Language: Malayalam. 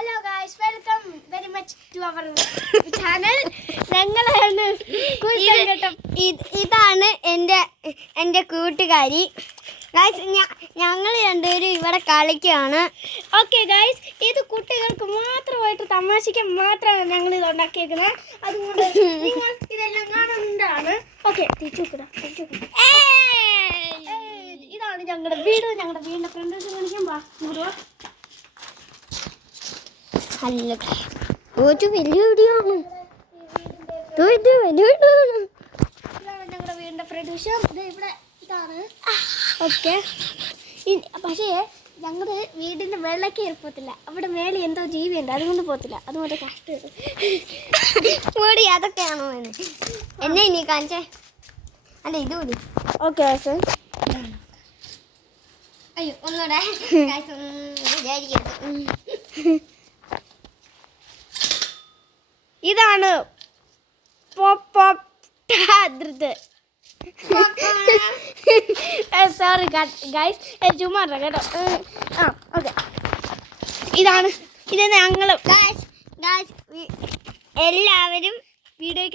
Hello guys, welcome very much to our channel. ഞങ്ങളാണ് ഇതാണ് എൻ്റെ കൂട്ടുകാരി. ഗായ്സ്, ഞങ്ങൾ രണ്ടുപേരും ഇവിടെ കളിക്കുകയാണ്. ഓക്കെ ഗായ്സ്, ഇത് കുട്ടികൾക്ക് മാത്രമായിട്ട് തമാശയ്ക്ക് മാത്രമാണ് ഞങ്ങൾ ഇത് ഉണ്ടാക്കിയേക്കുന്നത്. അതുകൊണ്ട് നിങ്ങൾ ഇതെല്ലാം കാണുന്നതാണ്. ഓക്കെ, ഇതാണ് ഞങ്ങളുടെ വീട്. ഞങ്ങളുടെ വീടിന്റെ ഫ്രണ്ട് കാണിക്കാൻ പാ. അല്ല, ഒരു വലിയ വീടാണ്. ഇതാണ് ഞങ്ങളുടെ വീടിന്റെ ഫ്രണ്ട് വശം. ഇവിടെ ഇതാണ്. ഓക്കെ, പക്ഷേ ഞങ്ങളുടെ വീടിന്റെ വെള്ളക്ക് ഏർപ്പത്തില്ല. അവിടെ മേലെ എന്തോ ജീവിയുണ്ട്, അതുകൊണ്ട് പോകത്തില്ല. അതുകൊണ്ട് കഷ്ടം. വീടി അതൊക്കെയാണോ എന്നെ ഇനി കാണിച്ചേ? അല്ല, ഇത് കൂടി. ഓക്കെ, അയ്യോ, ഒന്നുകൂടെ വിചാരിക്കരുത്. ഇതാണ് സോറി ഗൈസ്, ചുമ്മാ കേട്ടോ. ഓക്കെ, ഇത് ഞങ്ങൾ എല്ലാവരും വീഡിയോയ്ക്ക്